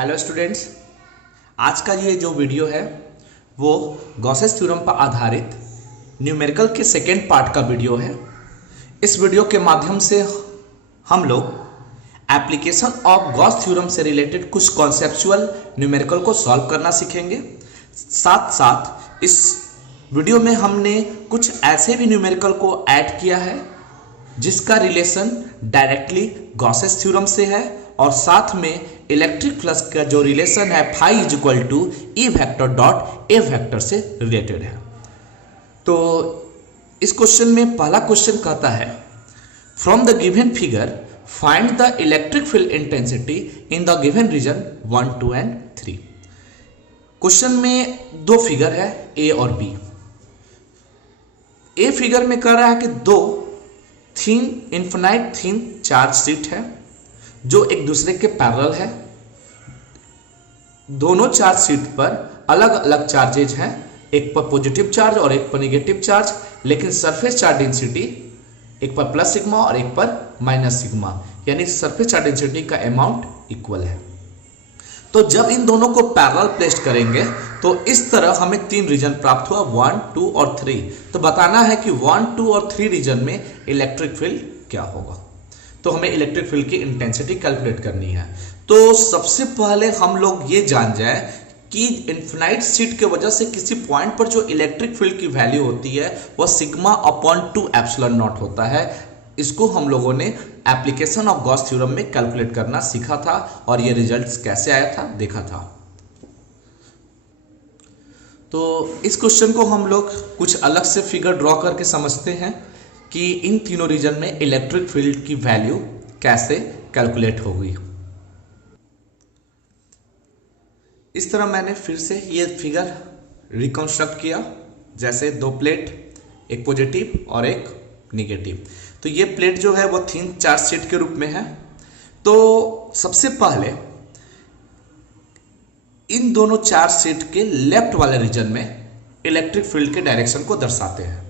Hello students, आज का ये जो वीडियो है वो गॉसेस थ्योरम पर आधारित न्यूमेरिकल के सेकेंड पार्ट का वीडियो है। इस वीडियो के माध्यम से हम लोग एप्लीकेशन ऑफ गॉस थ्योरम से रिलेटेड कुछ कॉन्सेप्चुअल न्यूमेरिकल को सॉल्व करना सीखेंगे। साथ साथ इस वीडियो में हमने कुछ ऐसे भी न्यूमेरिकल को ऐड किया है जिसका रिलेशन डायरेक्टली गॉसेस थ्योरम से है और साथ में इलेक्ट्रिक फ्लक्स का जो रिलेशन है phi is equal to E vector dot A vector से रिलेटेड है। तो इस क्वेश्चन में पहला क्वेश्चन कहता है from the given figure find the electric field intensity in the given region 1, 2 and 3। Question में दो फिगर है ए और बी। ए फिगर में कह रहा है कि दो इनफिनाइट थिन चार्ज शीट है जो एक दूसरे के पैरेलल है। दोनों चार्ज शीट पर अलग अलग चार्जेज हैं, एक पर पॉजिटिव चार्ज और एक पर नेगेटिव चार्ज, लेकिन सरफेस चार्ज डेंसिटी एक पर प्लस सिग्मा और एक पर माइनस सिग्मा, यानी सरफेस चार्ज डेंसिटी का अमाउंट इक्वल है। तो जब इन दोनों को पैरेलल प्लेस करेंगे तो इस तरह हमें तीन रीजन प्राप्त हुआ 1, 2 और 3। तो बताना है कि 1, 2 और 3 रीजन में इलेक्ट्रिक फील्ड क्या होगा। तो हमें इलेक्ट्रिक फील्ड की इंटेंसिटी कैलकुलेट करनी है। तो सबसे पहले हम लोग ये जान जाए कि इनफिनाइट शीट के वजह से किसी पॉइंट पर जो इलेक्ट्रिक फील्ड की वैल्यू होती है वह सिग्मा अपॉन 2 एप्सिलॉन नॉट होता है। इसको हम लोगों ने एप्लीकेशन ऑफ गॉस थ्योरम में कैलकुलेट करना सीखा था और ये रिजल्ट्स कैसे आया था देखा था। तो इस क्वेश्चन को हम लोग कुछ अलग से फिगर ड्रॉ करके समझते हैं कि इन तीनों रीजन में इलेक्ट्रिक फील्ड की वैल्यू कैसे कैलकुलेट होगी। इस तरह मैंने फिर से ये फिगर रिकंस्ट्रक्ट किया, जैसे दो प्लेट, एक पॉजिटिव और एक निगेटिव। तो ये प्लेट जो है वो थिन चार्ज शीट के रूप में है। तो सबसे पहले इन दोनों चार्ज शीट के लेफ्ट वाले रीजन में इलेक्ट्रिक फील्ड के डायरेक्शन को दर्शाते हैं।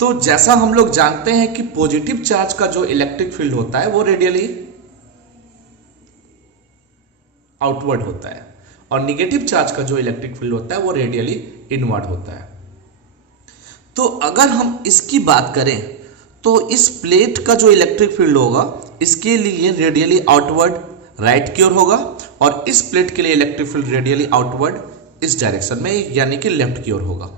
तो जैसा हम लोग जानते हैं कि पॉजिटिव चार्ज का जो इलेक्ट्रिक फील्ड होता है वो रेडियली आउटवर्ड होता है और निगेटिव चार्ज का जो इलेक्ट्रिक फील्ड होता है वो रेडियली इनवर्ड होता है। तो अगर हम इसकी बात करें तो इस प्लेट का जो इलेक्ट्रिक फील्ड होगा इसके लिए रेडियली आउटवर्ड राइट की ओर होगा और इस प्लेट के लिए इलेक्ट्रिक फील्ड रेडियली आउटवर्ड इस डायरेक्शन में यानी कि लेफ्ट की ओर होगा।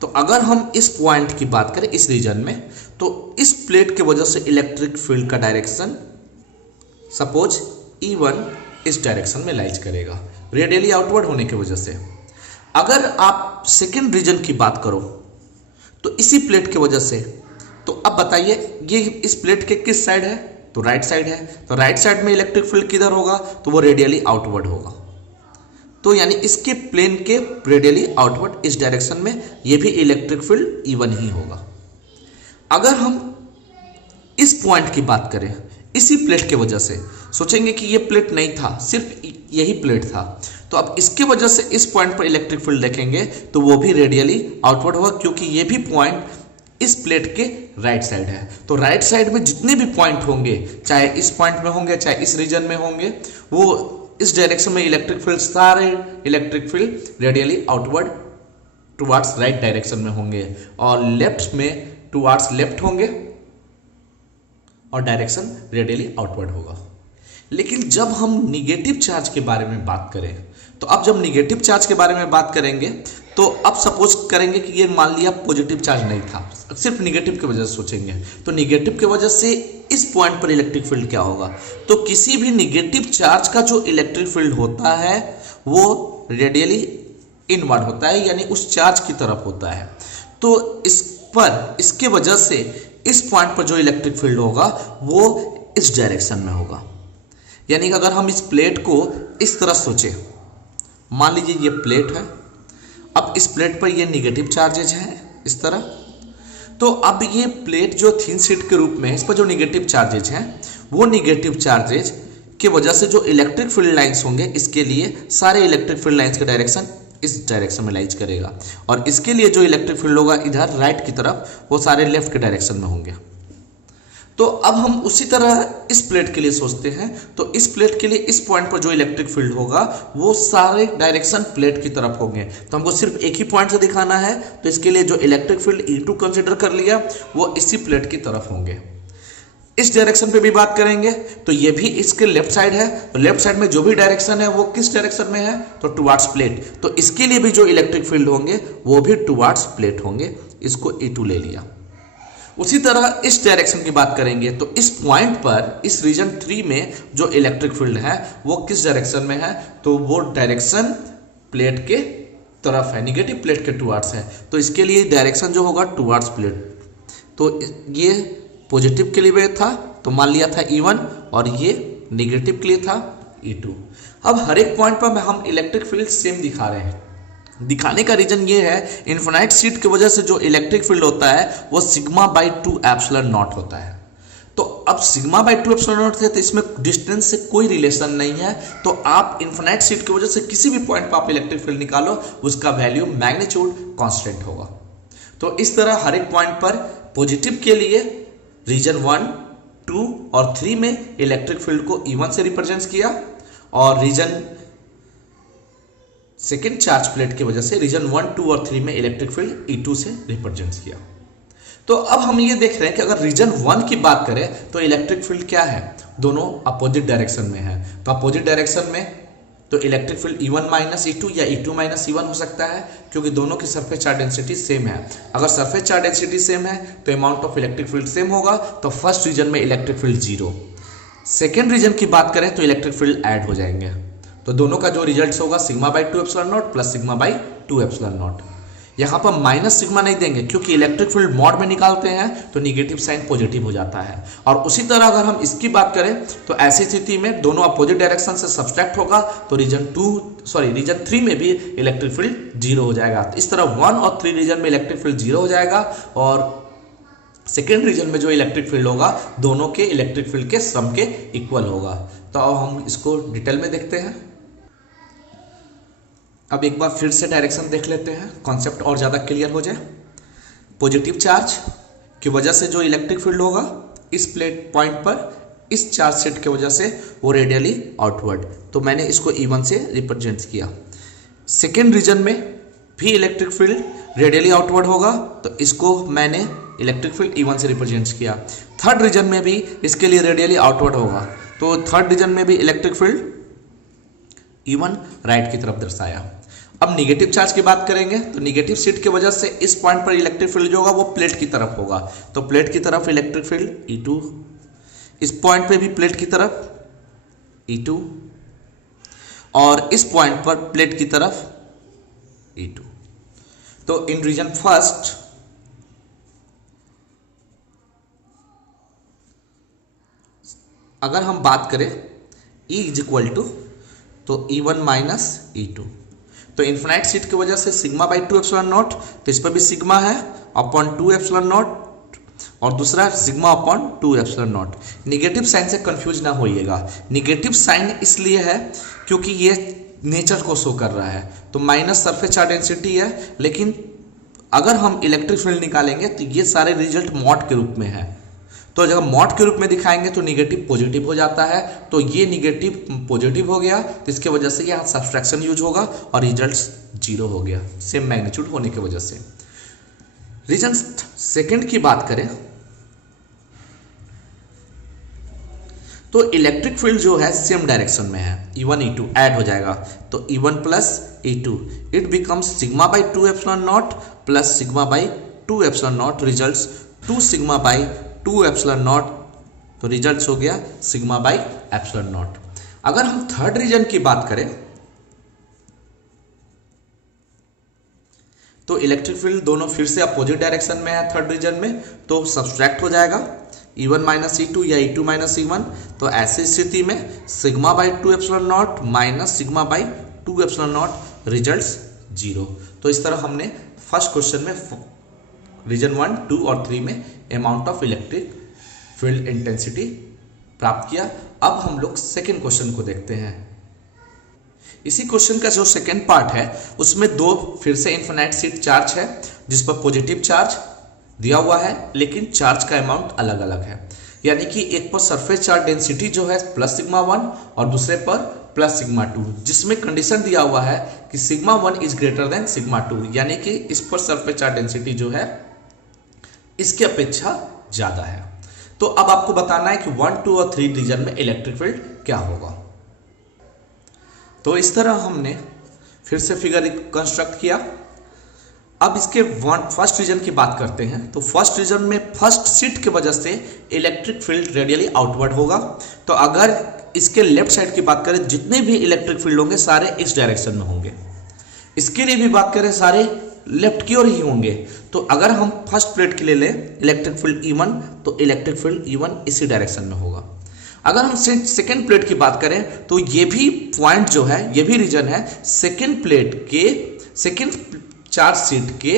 तो अगर हम इस पॉइंट की बात करें इस रीजन में, तो इस प्लेट के वजह से इलेक्ट्रिक फील्ड का डायरेक्शन सपोज E1 इस डायरेक्शन में लाइज करेगा रेडियली आउटवर्ड होने की वजह से। अगर आप सेकेंड रीजन की बात करो तो इसी प्लेट की वजह से, तो अब बताइए ये इस प्लेट के किस साइड है, तो राइट साइड है। तो राइट साइड में इलेक्ट्रिक फील्ड किधर होगा, तो वो रेडियली आउटवर्ड होगा। तो यानी इसके प्लेन के रेडियली आउटवर्ड इस डायरेक्शन में ये भी इलेक्ट्रिक फील्ड E1 ही होगा। अगर हम इस पॉइंट की बात करें इसी प्लेट की वजह से, सोचेंगे कि ये प्लेट नहीं था, सिर्फ यही प्लेट था, तो अब इसके वजह से इस पॉइंट पर इलेक्ट्रिक फील्ड देखेंगे तो वो भी रेडियली आउटवर्ड होगा, क्योंकि ये भी पॉइंट इस प्लेट के राइट साइड है। तो राइट साइड में जितने भी पॉइंट होंगे, चाहे इस पॉइंट में होंगे चाहे इस रीजन में होंगे, वो इस डायरेक्शन में इलेक्ट्रिक फील्ड, सारे electric field radially outward towards right direction में होंगे और लेफ्ट में टुवर्ड्स लेफ्ट होंगे और डायरेक्शन रेडियली आउटवर्ड होगा। लेकिन जब हम निगेटिव चार्ज के बारे में बात करें, तो अब जब निगेटिव चार्ज के बारे में बात करेंगे तो अब सपोज करेंगे कि ये मान लिया पॉजिटिव चार्ज नहीं था, सिर्फ निगेटिव की वजह से सोचेंगे, तो निगेटिव की वजह से इस पॉइंट पर इलेक्ट्रिक फील्ड क्या होगा। तो किसी भी निगेटिव चार्ज का जो इलेक्ट्रिक फील्ड होता है वो रेडियली इनवर्ड होता है, यानी उस चार्ज की तरफ होता है। तो इस पर इसके वजह से इस पॉइंट पर जो इलेक्ट्रिक फील्ड होगा वो इस डायरेक्शन में होगा। यानी कि अगर हम इस प्लेट को इस तरह सोचें, मान लीजिए ये प्लेट है, अब इस प्लेट पर ये निगेटिव चार्जेज हैं इस तरह, तो अब ये प्लेट जो थिन शीट के रूप में है, इस पर जो निगेटिव चार्जेज हैं वो निगेटिव चार्जेज की वजह से जो इलेक्ट्रिक फील्ड लाइंस होंगे, इसके लिए सारे इलेक्ट्रिक फील्ड लाइंस का डायरेक्शन इस डायरेक्शन में लाइज करेगा और इसके लिए जो इलेक्ट्रिक फील्ड होगा इधर राइट की तरफ, वो सारे लेफ्ट के डायरेक्शन में होंगे। तो अब हम उसी तरह इस प्लेट के लिए सोचते हैं। तो इस प्लेट के लिए इस पॉइंट पर जो इलेक्ट्रिक फील्ड होगा वो सारे डायरेक्शन प्लेट की तरफ होंगे। तो हमको सिर्फ एक ही पॉइंट से दिखाना है, तो इसके लिए जो इलेक्ट्रिक फील्ड E2 कंसिडर कर लिया वो इसी प्लेट की तरफ होंगे। इस डायरेक्शन पे भी बात करेंगे तो ये भी इसके लेफ्ट साइड है, तो लेफ्ट साइड में जो भी डायरेक्शन है वो किस डायरेक्शन में है, तो टुवार्ड्स प्लेट। तो इसके लिए भी जो इलेक्ट्रिक फील्ड होंगे वो भी टुवार्ड्स प्लेट होंगे। इसको E2 ले लिया। उसी तरह इस डायरेक्शन की बात करेंगे तो इस पॉइंट पर इस रीजन 3 में जो इलेक्ट्रिक फील्ड है वो किस डायरेक्शन में है, तो वो डायरेक्शन प्लेट के तरफ है, निगेटिव प्लेट के टुवार्ड्स है। तो इसके लिए डायरेक्शन जो होगा टुवार्ड्स प्लेट। तो ये पॉजिटिव के लिए था तो मान लिया था E1 और ये नेगेटिव के लिए था E2। अब हर एक पॉइंट पर हम इलेक्ट्रिक फील्ड सेम दिखा रहे हैं। दिखाने का रीजन ये है, इन्फिनाइट सीट की वजह से जो इलेक्ट्रिक फील्ड होता है वो सिग्मा बाई 2 एप्सिलॉन नॉट होता है। तो अब सिग्मा बाई 2 एप्सिलॉन नॉट है तो इसमें डिस्टेंस से कोई रिलेशन नहीं है। तो आप इन्फिनाइट सीट की वजह से किसी भी पॉइंट पर आप इलेक्ट्रिक फील्ड निकालो उसका वैल्यू मैग्नीट्यूड कांस्टेंट होगा। तो इस तरह हर एक पॉइंट पर पॉजिटिव के लिए रीजन 1, 2 और 3 में इलेक्ट्रिक फील्ड को E1 से रिप्रेजेंट किया और रीजन सेकेंड चार्ज प्लेट की वजह से रीजन 1, 2 और 3 में इलेक्ट्रिक फील्ड E2 से रिप्रेजेंट किया। तो अब हम ये देख रहे हैं कि अगर रीजन 1 की बात करें तो इलेक्ट्रिक फील्ड क्या है, दोनों अपोजिट डायरेक्शन में है। तो अपोजिट डायरेक्शन में तो electric field E1 minus E2 या E2 माइनस E1 हो सकता है, क्योंकि दोनों की सरफेस चार्ज डेंसिटी सेम है। अगर सरफेस चार्ज डेंसिटी सेम है तो amount of electric field same होगा। तो फर्स्ट रीजन में इलेक्ट्रिक फील्ड 0। सेकेंड रीजन की बात करें तो इलेक्ट्रिक फील्ड ऐड हो जाएंगे। तो दोनों का जो रिजल्ट होगा sigma by 2 epsilon not plus sigma by 2 epsilon not. यहाँ पर माइनस सिग्मा नहीं देंगे क्योंकि इलेक्ट्रिक फील्ड मॉड में निकालते हैं तो निगेटिव साइन पॉजिटिव हो जाता है। और उसी तरह अगर हम इसकी बात करें तो ऐसी स्थिति में दोनों अपोजिट डायरेक्शन से सब्सट्रैक्ट होगा तो रीजन 3 में भी इलेक्ट्रिक फील्ड 0 हो जाएगा। तो इस तरह 1 और 3 रीजन में इलेक्ट्रिक फील्ड 0 हो जाएगा और सेकेंड रीजन में जो इलेक्ट्रिक फील्ड होगा दोनों के इलेक्ट्रिक फील्ड के सम के इक्वल होगा। तो अब हम इसको डिटेल में देखते हैं। अब एक बार फिर से डायरेक्शन देख लेते हैं, कॉन्सेप्ट और ज़्यादा क्लियर हो जाए। पॉजिटिव चार्ज की वजह से जो इलेक्ट्रिक फील्ड होगा इस प्लेट पॉइंट पर इस चार्ज सेट की वजह से वो रेडियली आउटवर्ड, तो मैंने इसको E1 से रिप्रेजेंट किया। सेकेंड रीजन में भी इलेक्ट्रिक फील्ड रेडियली आउटवर्ड होगा तो इसको मैंने इलेक्ट्रिक फील्ड E1 से रिप्रेजेंट किया। थर्ड रीजन में भी इसके लिए रेडियली आउटवर्ड होगा तो थर्ड रीजन में भी इलेक्ट्रिक फील्ड E1 राइट की तरफ दर्शाया। अब निगेटिव चार्ज की बात करेंगे तो निगेटिव सीट की वजह से इस पॉइंट पर इलेक्ट्रिक फील्ड जो होगा वो प्लेट की तरफ होगा। तो प्लेट की तरफ इलेक्ट्रिक फील्ड E2, इस पॉइंट पे भी प्लेट की तरफ E2 और इस पॉइंट पर प्लेट की तरफ E2। तो इन रीजन फर्स्ट अगर हम बात करें E इज इक्वल टू तो E1 माइनस E2। तो इन्फिनाइट सीट की वजह से सिग्मा बाई 2 एप्सिलॉन नॉट, तो इस पर भी सिग्मा है अपॉन 2 एप्सिलॉन नॉट और दूसरा sigma upon 2 epsilon naught. Negative sign से कंफ्यूज ना होइएगा। निगेटिव साइन इसलिए है क्योंकि ये नेचर को शो कर रहा है। तो माइनस सरफेस चार्ज डेंसिटी है, लेकिन अगर हम इलेक्ट्रिक फील्ड निकालेंगे तो ये सारे रिजल्ट मॉड के रूप में है। तो जब मॉड के रूप में दिखाएंगे तो निगेटिव पॉजिटिव हो जाता है। तो ये निगेटिव पॉजिटिव हो गया तो इसके वजह से यहाँ सब्सट्रैक्शन यूज होगा और रिजल्ट्स 0 हो गया सेम मैग्नीट्यूड होने की वजह से। रीजन सेकंड की बात करें तो इलेक्ट्रिक फील्ड जो है सेम डायरेक्शन में है, E1 E2 ऐड हो जाएगा तो E1 plus E2 it becomes sigma by 2 epsilon not plus sigma by 2 epsilon not results 2 sigma by 2 epsilon naught. तो रिजल्ट्स हो गया सिग्मा बाई एप्सिलॉन नॉट। अगर हम थर्ड रीजन की बात करें तो इलेक्ट्रिक फील्ड दोनों फिर से अपोजिट डायरेक्शन में है थर्ड रीजन में, तो सब्सट्रैक्ट हो जाएगा E1 माइनस E2 या E2 माइनस E1। तो ऐसी स्थिति में sigma by 2 epsilon not minus sigma by 2 epsilon not results 0। तो इस तरह हमने फर्स्ट क्वेश्चन में रीजन 1, 2 और 3 में amount of electric field intensity प्राप्त किया। अब हम लोग सेकेंड क्वेश्चन को देखते हैं। इसी क्वेश्चन का जो सेकेंड पार्ट है उसमें दो फिर से इन्फिनाइट सीट चार्ज है जिस पर पॉजिटिव चार्ज दिया हुआ है लेकिन चार्ज का अमाउंट अलग अलग है। यानी कि एक पर सरफेस चार्ज डेंसिटी जो है प्लस सिग्मा 1 और दूसरे पर प्लस सिग्मा 2, जिसमें कंडीशन दिया हुआ है कि sigma 1 is greater than sigma 2, यानी कि इस पर सरफेस चार्ज डेंसिटी जो है इसकी अपेक्षा ज्यादा है। तो अब आपको बताना है कि 1, 2 और 3 रीजन में इलेक्ट्रिक फील्ड क्या होगा। तो इस तरह हमने फिर से फिगर कंस्ट्रक्ट किया। अब इसके फर्स्ट रीजन की बात करते हैं। तो फर्स्ट रीजन में फर्स्ट सीट की वजह से इलेक्ट्रिक फील्ड रेडियली आउटवर्ड होगा। तो अगर इसके लेफ्ट साइड की बात करें, जितने भी इलेक्ट्रिक फील्ड होंगे सारे इस डायरेक्शन में होंगे। इसके लिए भी बात करें, सारे लेफ्ट की ओर ही होंगे। तो अगर हम फर्स्ट प्लेट के लिए लें इलेक्ट्रिक फील्ड E1, तो इलेक्ट्रिक फील्ड E1 इसी डायरेक्शन में होगा। अगर हम सेकेंड प्लेट की बात करें तो ये भी पॉइंट जो है, ये भी रीजन है सेकेंड प्लेट के सेकेंड चार्ज सीट के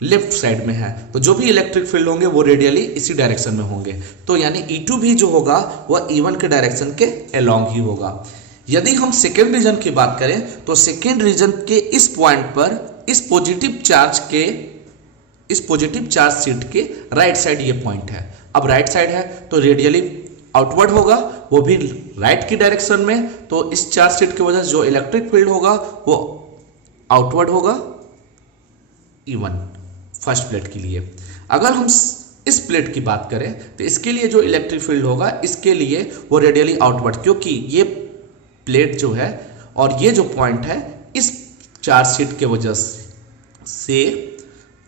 लेफ्ट साइड में है। तो जो भी इलेक्ट्रिक फील्ड होंगे वो रेडियली इसी डायरेक्शन में होंगे। तो यानी E2 भी जो होगा वह E1 के डायरेक्शन के अलोंग ही होगा। यदि हम सेकेंड रीजन की बात करें तो सेकेंड रीजन के इस पॉइंट पर इस पॉजिटिव चार्ज सीट के राइट साइड ये पॉइंट है। अब राइट साइड है तो रेडियली आउटवर्ड होगा, वो भी राइट की डायरेक्शन में। तो इस चार्ज सीट की वजह से जो इलेक्ट्रिक फील्ड होगा वो आउटवर्ड होगा E1 फर्स्ट प्लेट के लिए। अगर हम इस प्लेट की बात करें तो इसके लिए जो इलेक्ट्रिक फील्ड होगा इसके लिए वो रेडियली आउटवर्ड, क्योंकि ये प्लेट जो है और ये जो पॉइंट है इस चार्ज सीट के वजह से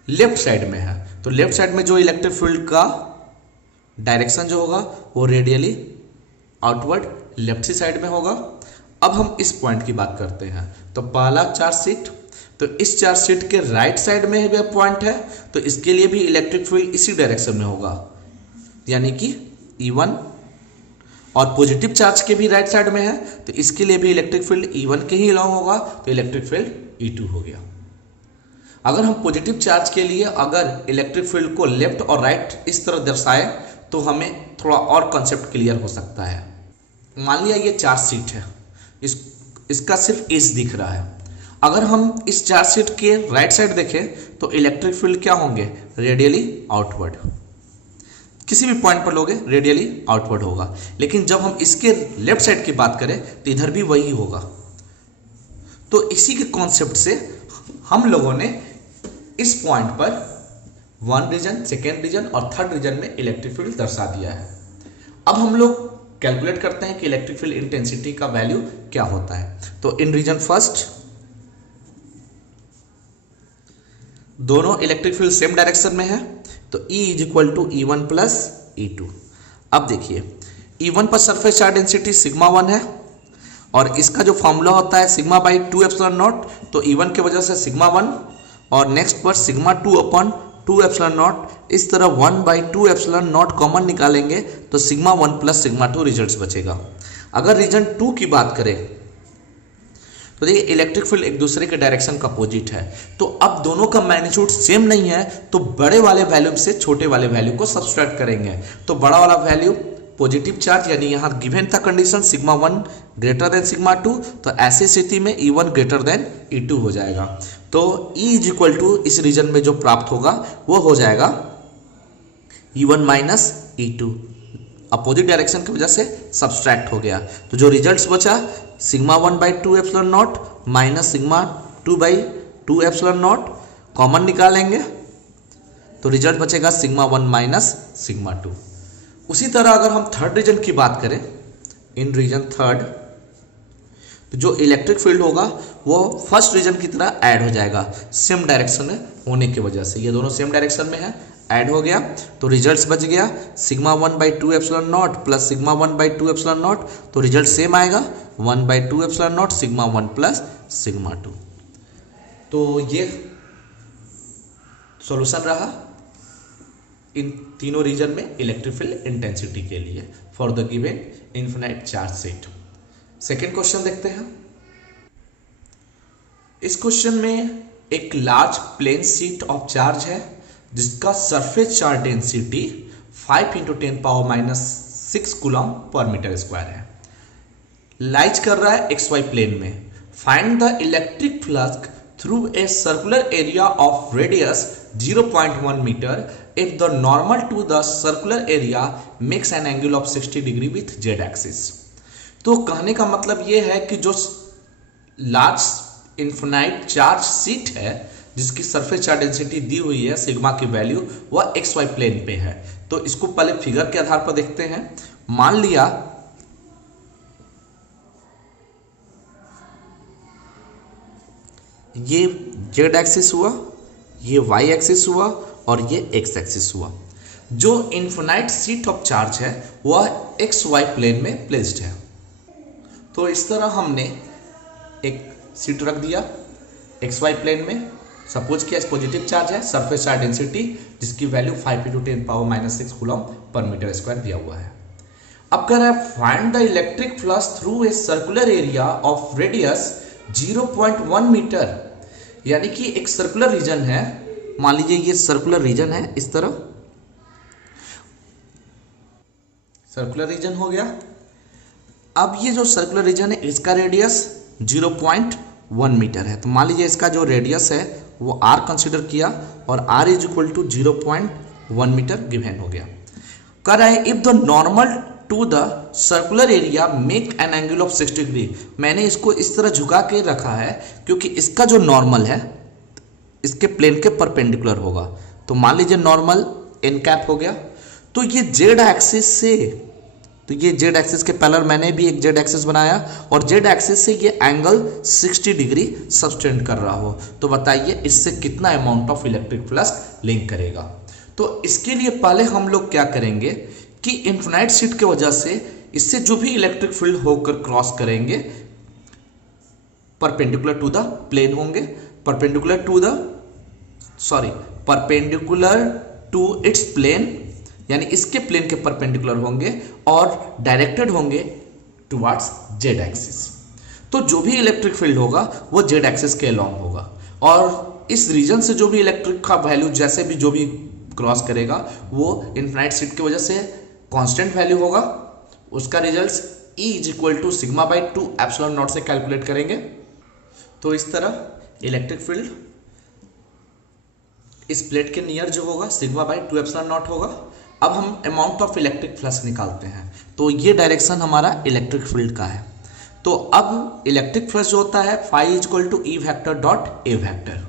लेफ्ट साइड में है। तो लेफ्ट साइड में जो इलेक्ट्रिक फील्ड का डायरेक्शन जो होगा वो रेडियली आउटवर्ड लेफ्ट साइड में होगा। अब हम इस पॉइंट की बात करते हैं। तो पहला चार्ज सीट, तो इस चार्ज सीट के राइट साइड में भी पॉइंट है, तो इसके लिए भी इलेक्ट्रिक फील्ड इसी डायरेक्शन में होगा, यानी कि E1। और पॉजिटिव चार्ज के भी राइट साइड में है तो इसके लिए भी इलेक्ट्रिक फील्ड E1 के ही अलोंग होगा, तो इलेक्ट्रिक फील्ड E2 हो गया। अगर हम पॉजिटिव चार्ज के लिए अगर इलेक्ट्रिक फील्ड को लेफ्ट और राइट इस तरह दर्शाए तो हमें थोड़ा और कॉन्सेप्ट क्लियर हो सकता है। मान लिया ये चार्ज सीट है, इसका सिर्फ एज दिख रहा है। अगर हम इस चार्ज सीट के राइट साइड देखें तो इलेक्ट्रिक फील्ड क्या होंगे, रेडियली आउटवर्ड। किसी भी पॉइंट पर लोगे रेडियली आउटवर्ड होगा। लेकिन जब हम इसके लेफ्ट साइड की बात करें तो इधर भी वही होगा। तो इसी के कॉन्सेप्ट से हम लोगों ने इस पॉइंट पर 1 रीजन, सेकेंड रीजन और थर्ड रीजन में इलेक्ट्रिक फील्ड दर्शा दिया है। अब हम लोग कैलकुलेट करते हैं कि इलेक्ट्रिक फील्ड इंटेंसिटी का वैल्यू क्या होता है। तो इन रीजन फर्स्ट दोनों इलेक्ट्रिक फील्ड सेम डायरेक्शन में है, तो E is equal to E1 plus E2। अब देखिए E1 पर सरफेस चार्ज डेंसिटी सिग्मा 1 है और इसका जो फॉर्मूला होता है सिग्मा बाई 2 एप्सिलॉन नॉट। तो E1 के वजह से सिग्मा 1 और नेक्स्ट पर सिग्मा 2 अपॉन 2 एप्सिलॉन नॉट। इस तरह 1 बाई 2 एप्सिलॉन नॉट कॉमन निकालेंगे तो सिग्मा 1 प्लस सिग्मा 2 रिजल्ट बचेगा। अगर रीजन 2 की बात करें तो देखिए इलेक्ट्रिक फील्ड एक दूसरे के डायरेक्शन का अपोजिट है। तो अब दोनों का मैग्नीट्यूड सेम नहीं है तो बड़े वाले वैल्यू से छोटे वाले वैल्यू को सब्सट्रैक्ट करेंगे। तो बड़ा वाला वैल्यू पॉजिटिव चार्ज, यानी यहाँ गिवन था condition sigma 1 greater than sigma 2, तो ऐसी स्थिति में E1 ग्रेटर देन E2 हो जाएगा। तो E इज इक्वल टू इस रीजन में जो प्राप्त होगा वो हो जाएगा E1 minus E2, opposite direction की वजह से सब्सट्रैक्ट हो गया। तो जो रिजल्ट्स बचा sigma 1 by 2 epsilon not minus sigma 2 by 2 epsilon not common निकालेंगे तो रिजल्ट बचेगा सिग्मा 1 माइनस सिग्मा 2। उसी तरह अगर हम थर्ड रीजन की बात करें, इन रीजन थर्ड, तो जो इलेक्ट्रिक फील्ड होगा वो फर्स्ट रीजन की तरह ऐड हो जाएगा सेम डायरेक्शन में होने की वजह से। ये दोनों सेम डायरेक्शन में है, ऐड हो गया तो रिजल्ट्स बच गया sigma 1 by 2 epsilon not plus sigma 1 by 2 epsilon naught. तो रिजल्ट सेम आएगा 1 by 2 epsilon not sigma 1 plus sigma 2। तो ये सॉल्यूशन रहा इन तीनों रीजन में इलेक्ट्रिक फील्ड इंटेंसिटी के लिए for the given infinite charge set. Second question देखते हैं। इस क्वेश्चन में एक large plane sheet of charge है जिसका सरफेस चार्ज डेंसिटी 5 × 10⁻⁻⁶ कूलम पर मीटर स्क्वायर है। लाइज कर रहा है XY प्लेन में। Find the electric flux through a circular area of radius 0.1 meter if the normal to the circular area makes an angle of 60 degree with z axis। तो कहने का मतलब ये है कि जो लार्ज इन्फिनाइट चार्ज शीट है जिसकी सरफेस चार्ज डेंसिटी दी हुई है सिग्मा की वैल्यू वह एक्स वाई प्लेन पे है। तो इसको पहले फिगर के आधार पर देखते हैं। मान लिया ये जेड एक्सिस हुआ, ये वाई एक्सिस हुआ और ये एक्स एक्सिस हुआ। जो इन्फिनाइट शीट ऑफ चार्ज है वह एक्स वाई प्लेन में प्लेस्ड है। तो इस तरह हमने एक शीट रख दिया एक्स वाई प्लेन में। सपोज किया पॉजिटिव चार्ज है, सरफेस चार्ज डेंसिटी जिसकी वैल्यू 5 × 10⁻⁻⁶ कूलम पर मीटर स्क्वायर दिया हुआ है। अब कह रहा है find the electric flux through a circular area of radius 0.1 metre, यानी कि एक सर्कुलर रीजन है। मान लीजिए ये सर्कुलर रीजन है, इस तरह सर्कुलर रीजन हो गया। अब ये जो सर्कुलर रीजन है इसका रेडियस 0.1 मीटर है। तो मान लीजिए इसका जो रेडियस है वो r कंसिडर किया और r is equal to 0.1 metre given हो गया। कर रहा है if the normal to the circular area make an angle of 60 degree. मैंने इसको इस तरह झुका के रखा है क्योंकि इसका जो नॉर्मल है इसके प्लेन के परपेंडिकुलर होगा। तो मान लीजिए नॉर्मल एन कैप हो गया। तो ये जेड एक्सिस से, तो ये जेड एक्सिस के पैरेलल मैंने भी एक जेड एक्सिस बनाया और जेड एक्सिस से ये एंगल 60 डिग्री सबटेंड कर रहा हो। तो बताइए इससे कितना amount of electric flux link करेगा। तो इसके लिए पहले हम लोग क्या करेंगे कि इन्फिनाइट शीट की वजह से इससे जो भी इलेक्ट्रिक फील्ड होकर क्रॉस करेंगे परपेंडिकुलर टू द प्लेन होंगे, परपेंडिकुलर टू इट्स प्लेन, यानी इसके प्लेन के परपेंडिकुलर होंगे और डायरेक्टेड होंगे टुवर्ड्स जेड एक्सिस। तो जो भी इलेक्ट्रिक फील्ड होगा वो जेड एक्सिस के अलोंग होगा और इस रीजन से जो भी इलेक्ट्रिक का वैल्यू जैसे भी जो भी क्रॉस करेगा वो इन्फिनाइट शीट की वजह से कांस्टेंट वैल्यू होगा। उसका result E is equal to σ/2 epsilon naught से कैलकुलेट करेंगे। तो इस तरह इलेक्ट्रिक फील्ड इस प्लेट के नियर जो होगा σ/2 एप्सिलॉन नॉट होगा। अब हम अमाउंट ऑफ इलेक्ट्रिक फ्लक्स निकालते हैं। तो ये डायरेक्शन हमारा इलेक्ट्रिक फील्ड का है। तो अब इलेक्ट्रिक फ्लक्स जो होता है φ is equal to E vector dot A vector.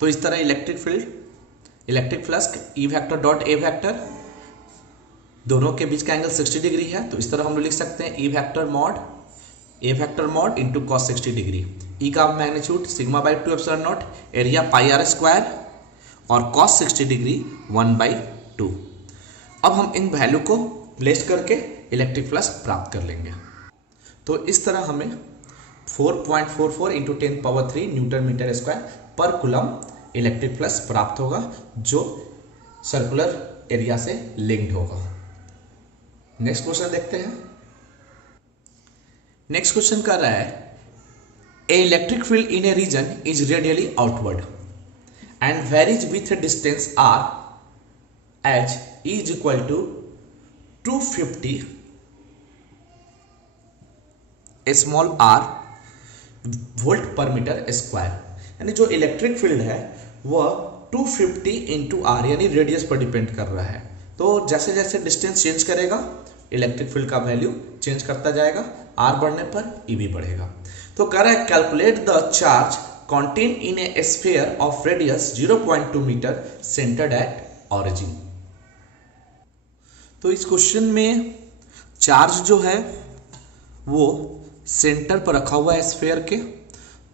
तो इस तरह electric flux E vector dot A vector, दोनों के बीच का एंगल 60 डिग्री है। तो इस तरह हम लोग लिख सकते हैं E vector mod A vector mod into cos 60 degree. E का magnitude σ/2 epsilon naught, area πr² और cos 60 डिग्री 1/2। अब हम इन वैल्यू को प्लेस करके इलेक्ट्रिक फ्लक्स प्राप्त कर लेंगे। तो इस तरह हमें 4.44 × 10⁻³ न्यूटन मीटर स्क्वायर पर कूलम इलेक्ट्रिक फ्लक्स प्राप्त होगा जो सर्कुलर एरिया से लिंक्ड होगा। नेक्स्ट क्वेश्चन देखते हैं। नेक्स्ट क्वेश्चन कर रहा है a electric field in a region is radially outward and varies with a distance r as is equal to 250 small r volt पर मीटर स्क्वायर। यानी जो इलेक्ट्रिक फील्ड है वह 250 इंटू r यानी रेडियस पर डिपेंड कर रहा है। तो जैसे जैसे डिस्टेंस चेंज करेगा इलेक्ट्रिक फील्ड का वैल्यू चेंज करता जाएगा, r बढ़ने पर E भी बढ़ेगा। तो कह रहा है calculate the charge contain in a sphere of radius 0.2 metre centred at origin. तो इस क्वेश्चन में चार्ज जो है वो सेंटर पर रखा हुआ है स्फीयर के।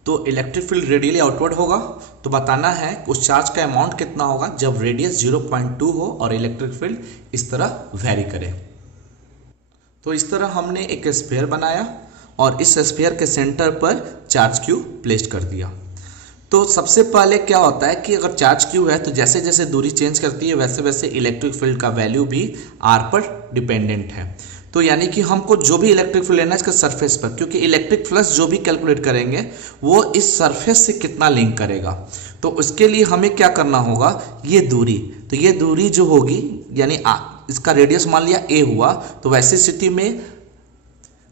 तो इलेक्ट्रिक फील्ड रेडियली आउटवर्ड होगा। तो बताना है उस चार्ज का अमाउंट कितना होगा जब रेडियस 0.2 हो और इलेक्ट्रिक फील्ड इस तरह वेरी करे। तो इस तरह हमने एक स्फीयर बनाया और इस स्फीयर के सेंटर पर चार्ज क्यू प्लेस कर दिया। तो सबसे पहले क्या होता है कि अगर चार्ज क्यू है तो जैसे जैसे दूरी चेंज करती है वैसे वैसे इलेक्ट्रिक फील्ड का वैल्यू भी r पर डिपेंडेंट है। तो यानी कि हमको जो भी इलेक्ट्रिक फील्ड लेना है इसका सरफेस पर, क्योंकि इलेक्ट्रिक फ्लक्स जो भी कैलकुलेट करेंगे वो इस सरफेस से कितना लिंक करेगा। तो उसके लिए हमें क्या करना होगा, ये दूरी, तो ये दूरी जो होगी यानी इसका रेडियस मान लिया a हुआ, तो वैसी स्थिति में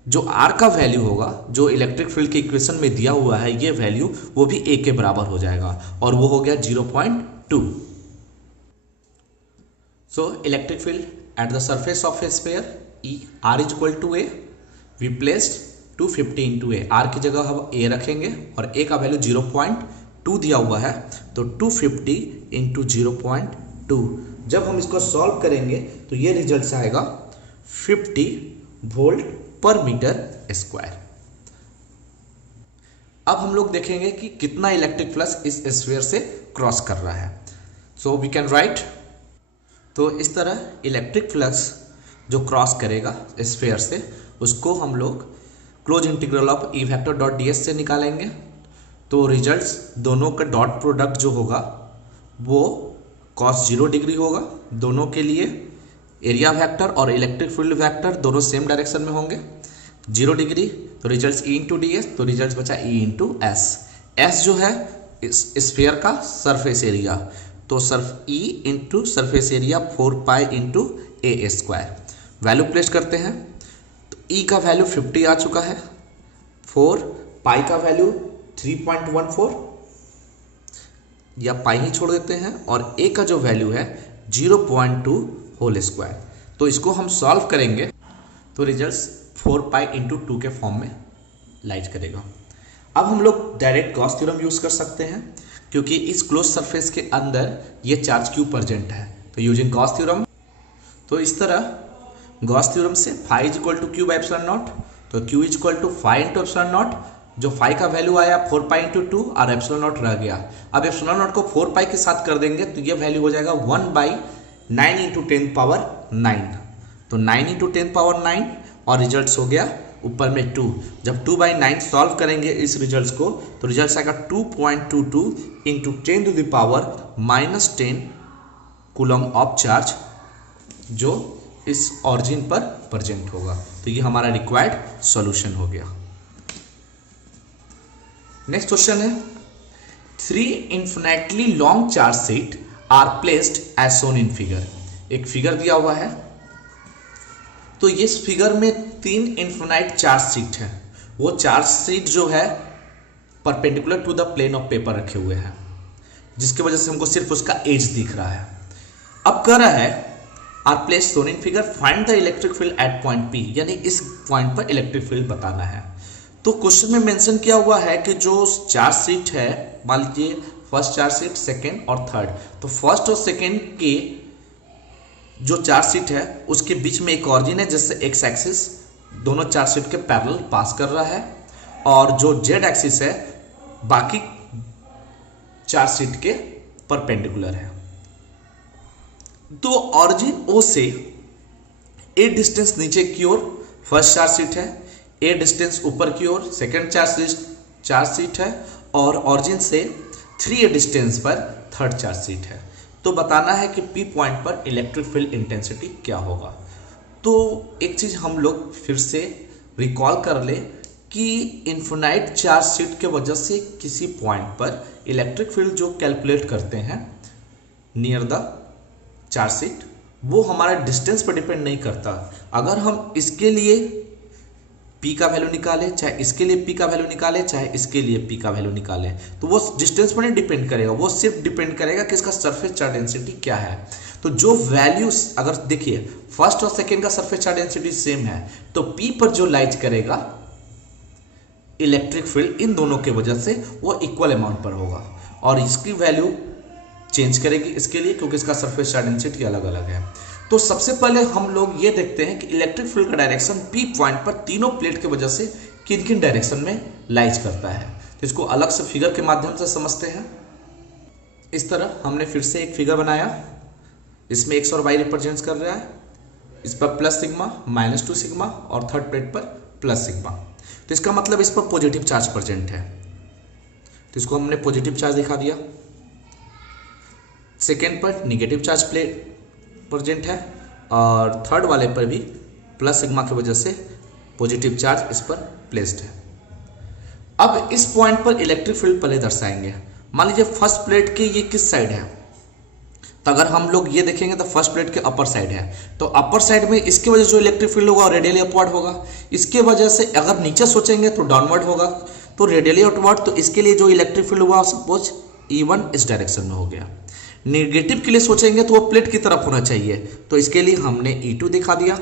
जो आर का वैल्यू होगा, जो इलेक्ट्रिक फील्ड के इक्वेशन में दिया हुआ है ये वैल्यू, वो भी ए के बराबर हो जाएगा और वो हो गया 0.2। So electric field at the surface of a sphere E r is equal to a, we placed 250 into a, r की जगह हम ए रखेंगे और ए का वैल्यू 0.2 दिया हुआ है, तो 250 इंटू 0.2। जब हम इसको सॉल्व करेंगे तो ये रिजल्ट आएगा 50 वोल्ट पर मीटर स्क्वायर। अब हम लोग देखेंगे कि कितना इलेक्ट्रिक फ्लक्स इस स्फीयर से क्रॉस कर रहा है। सो वी कैन राइट, तो इस तरह इलेक्ट्रिक फ्लक्स जो क्रॉस करेगा स्फीयर से, उसको हम लोग close integral of E vector dot D S से निकालेंगे। तो रिजल्ट्स दोनों का डॉट प्रोडक्ट जो होगा वो cos 0 डिग्री होगा दोनों के लिए। एरिया वेक्टर और इलेक्ट्रिक फील्ड वेक्टर दोनों सेम डायरेक्शन में होंगे। 0 डिग्री तो results E into D S, तो रिजल्ट बचा ई इंटू एस। एस जो है इस स्फीयर का सरफेस एरिया, तो सर्फ E into surface area 4 pi into a square. Value place करते हैं तो ई का वैल्यू 50 आ चुका है, 4 पाई का वैल्यू 3.14 या पाई ही छोड़ देते हैं, और ए का जो वैल्यू है 0.2 होल स्क्वायर। तो इसको हम सॉल्व करेंगे तो रिजल्ट्स 4 पाई इंटू 2 के फॉर्म में लाइट करेगा। अब हम लोग डायरेक्ट गॉस थ्योरम यूज कर सकते हैं, क्योंकि इस क्लोज सरफेस के अंदर ये चार्ज क्यू प्रेजेंट है। तो यूजिंग गॉस थ्योरम, तो इस तरह गॉस थ्योरम से phi is equal to Q by epsilon naught, तो q is equal to phi into epsilon naught. जो फाई का वैल्यू आया 4 पाई इंटू 2 और एप्सिलॉन नॉट रह गया। अब एप्सिलॉन नॉट को 4 पाई के साथ कर देंगे तो ये वैल्यू हो जाएगा 1 बाई 9 इंटू 10 पावर 9, तो 9 इंटू 10 पावर 9 और रिजल्ट्स हो गया ऊपर में 2। जब 2 बाई 9 सॉल्व करेंगे इस रिजल्ट्स को तो रिजल्ट्स आएगा 2.22 into 10 to the power -10 coulomb of charge, जो इस ऑरिजिन पर प्रेजेंट होगा। तो ये हमारा रिक्वायर्ड सॉल्यूशन हो गया। नेक्स्ट क्वेश्चन है 3 infinitely long charge sheet are placed as shown in figure. एक फिगर दिया हुआ है, तो इस फिगर में 3 इन्फिनाइट चार्ज शीट है। वो चार्ज शीट जो है perpendicular to the plane of paper रखे हुए हैं, जिसकी वजह से हमको सिर्फ उसका एज दिख रहा है। अब कह रहा है are placed shown in figure, find the electric field at point P, यानी इस पॉइंट पर इलेक्ट्रिक फील्ड बताना है। तो क्वेश्चन में मेंशन किया हुआ है कि जो चार्ज शीट है, मान लीजिए फर्स्ट चार्ज शीट, सेकेंड और थर्ड, तो फर्स्ट और सेकेंड के जो चार्ज शीट है उसके बीच में एक ऑरिजिन है जिससे एक्स एक्सिस दोनों चार्ज शीट के पैरेलल पास कर रहा है, और जो जेड एक्सिस है बाकी चार्ज शीट के परपेंडिकुलर है। तो ऑरिजिन ओ से ए डिस्टेंस नीचे की ओर फर्स्ट चार्ज शीट है, ए डिस्टेंस ऊपर की ओर सेकेंड चार्ज शीट है, और ऑरिजिन से 3 डिस्टेंस पर थर्ड चार्ज शीट है। तो बताना है कि पी पॉइंट पर इलेक्ट्रिक फील्ड इंटेंसिटी क्या होगा। तो एक चीज हम लोग फिर से रिकॉल कर ले कि इन्फिनाइट चार्ज शीट के वजह से किसी पॉइंट पर इलेक्ट्रिक फील्ड जो कैलकुलेट करते हैं नियर द चार्ज शीट, वो हमारा डिस्टेंस पर डिपेंड नहीं करता। अगर हम इसके लिए P का वैल्यू निकाले, चाहे इसके लिए P का वैल्यू निकाले, चाहे इसके लिए P का वैल्यू निकाले, तो वो डिस्टेंस पर नहीं डिपेंड करेगा, वो सिर्फ डिपेंड करेगा कि इसका सरफेस चार्ज डेंसिटी क्या है। तो जो वैल्यू, अगर देखिए फर्स्ट और सेकेंड का सरफेस चार्ज डेंसिटी सेम है, तो P पर जो लाइज करेगा इलेक्ट्रिक फील्ड इन दोनों के वजह से वो इक्वल अमाउंट पर होगा, और इसकी वैल्यू चेंज करेगी इसके लिए, क्योंकि इसका सरफेस चार्ज डेंसिटी अलग अलग है। तो सबसे पहले हम लोग ये देखते हैं कि इलेक्ट्रिक फील्ड का डायरेक्शन पी पॉइंट पर तीनों प्लेट की वजह से किन किन डायरेक्शन में लाइज करता है। तो इसको अलग से फिगर के माध्यम से समझते हैं। इस तरह हमने फिर से एक फिगर बनाया, इसमें एक्स और वाई रिप्रेजेंट कर रहा है, इस पर प्लस सिग्मा, -2 सिग्मा, और थर्ड प्लेट पर प्लस सिग्मा। तो इसका मतलब इस पर पॉजिटिव चार्ज प्रेजेंट है, तो इसको हमने पॉजिटिव चार्ज दिखा दिया। सेकेंड पर निगेटिव चार्ज प्लेट प्रेजेंट है, और थर्ड वाले पर भी प्लस सिग्मा की वजह से पॉजिटिव चार्ज इस पर प्लेस्ड है। अब इस पॉइंट पर इलेक्ट्रिक फील्ड पहले दर्शाएंगे। मान लीजिए फर्स्ट प्लेट के ये किस साइड है, तो अगर हम लोग ये देखेंगे तो फर्स्ट प्लेट के अपर साइड है, तो अपर साइड में इसकी वजह से जो इलेक्ट्रिक फील्ड होगा रेडियली अपवर्ड होगा। इसके वजह से अगर नीचे सोचेंगे तो डाउनवर्ड होगा, तो रेडियली अपवर्ड। तो इसके लिए जो इलेक्ट्रिक फील्ड हुआ सपोज E1 इस डायरेक्शन में हो गया। नेगेटिव के लिए सोचेंगे तो वो प्लेट की तरफ होना चाहिए, तो इसके लिए हमने E2 दिखा दिया।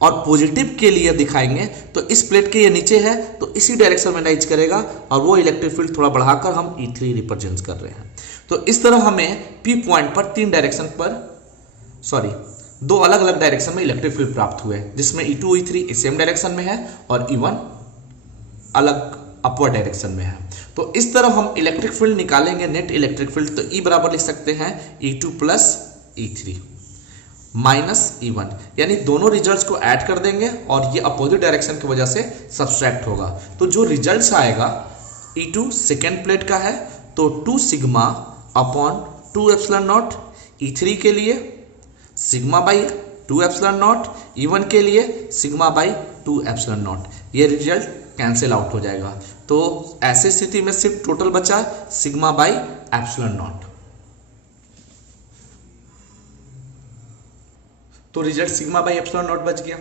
और पॉजिटिव के लिए दिखाएंगे तो इस प्लेट के ये नीचे है तो इसी डायरेक्शन में राइज करेगा, और वो इलेक्ट्रिक फील्ड थोड़ा बढ़ाकर हम E3 रिप्रेजेंट कर रहे हैं। तो इस तरह हमें P पॉइंट पर दो अलग अलग डायरेक्शन में इलेक्ट्रिक फील्ड प्राप्त हुए, जिसमें E2 E3 सेम डायरेक्शन में है और E1 अलग अपवर्ड डायरेक्शन में है। तो इस तरह हम इलेक्ट्रिक फील्ड निकालेंगे, नेट इलेक्ट्रिक फील्ड। तो E बराबर लिख सकते हैं E2 plus E3 minus E1, यानी दोनों रिजल्ट्स को ऐड कर देंगे और ये अपोजिट डायरेक्शन की वजह से सब्सट्रैक्ट होगा। तो जो रिजल्ट्स आएगा E2 सेकेंड प्लेट का है, तो 2 sigma upon 2 epsilon not. E3 के लिए sigma by 2 epsilon not, E1 के लिए सिग्मा बाई 2 एप्सिलॉन नॉट। ये रिजल्ट कैंसिल आउट हो जाएगा। तो ऐसी स्थिति में सिर्फ टोटल बचा सिग्मा बाई एप्सिलॉन नॉट। तो result sigma by epsilon not बच गया।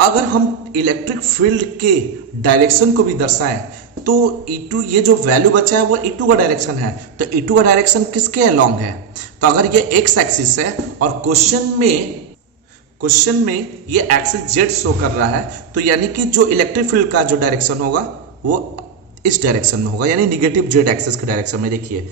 अगर हम इलेक्ट्रिक फील्ड के डायरेक्शन को भी दर्शाएं तो E2 ये जो वैल्यू बचा है वो E2 का डायरेक्शन है, तो E2 का डायरेक्शन किसके अलोंग है? तो अगर ये एक्स एक्सिस है और क्वेश्चन में ये एक्सिस जेड शो कर रहा है, तो यानी कि जो इलेक्ट्रिक फील्ड का जो डायरेक्शन होगा वो इस डायरेक्शन में होगा, यानी निगेटिव जेड एक्सिस के डायरेक्शन में। देखिए